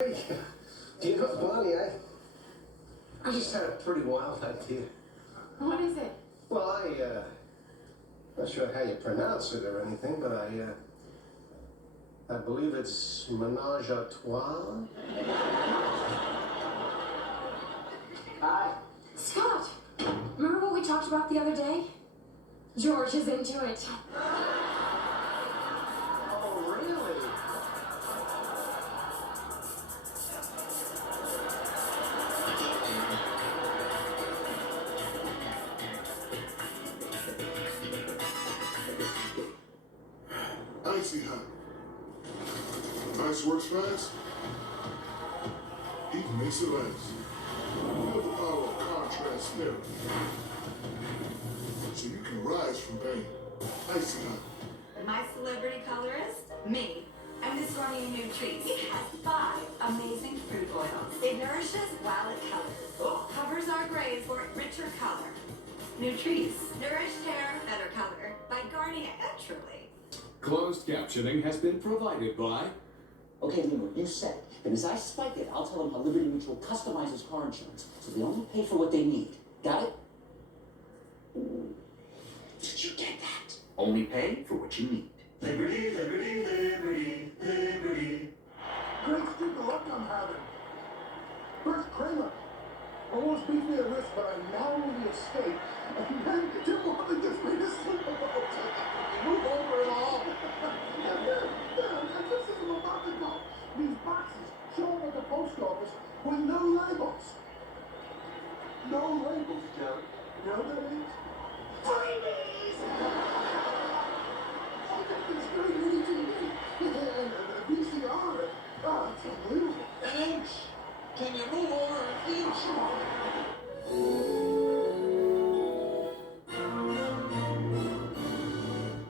You know, Bonnie, I just had a pretty wild idea. What is it? Well, not sure how you pronounce it or anything, but I believe it's menage a trois. Hi. Scott! Remember what we talked about the other day? George is into it. Oh, really? Icy hot. Ice works fast. Heat makes it last. You have the power of contrast therapy. So you can rise from pain. Icy hot. My celebrity colorist? Me. I'm Miss Stormy Nutrice. It has 5 amazing fruit oils. It nourishes while it colors. Covers our grays for richer color. Nutrice. Nourished hair, better color. By Garnier naturally. Closed captioning has been provided by... Okay, Limo, you said that as I spike it, I'll tell them how Liberty Mutual customizes car insurance, so they only pay for what they need. Got it? Did you get that? Only pay for what you need. Liberty, liberty, liberty, liberty. Great streak of luck I'm having. First Kramer. Almost beat me at risk, but I narrowly escaped. And then Tim Wiley gets me to sleep about. Move over it all. And then, just as I'm about to go, these boxes show up at the post office with no labels. No labels, Jerry. You know what that means? Freebies! I'll take this straight into TV. And a VCR. Oh, it's unbelievable. An inch. Can you move over an inch?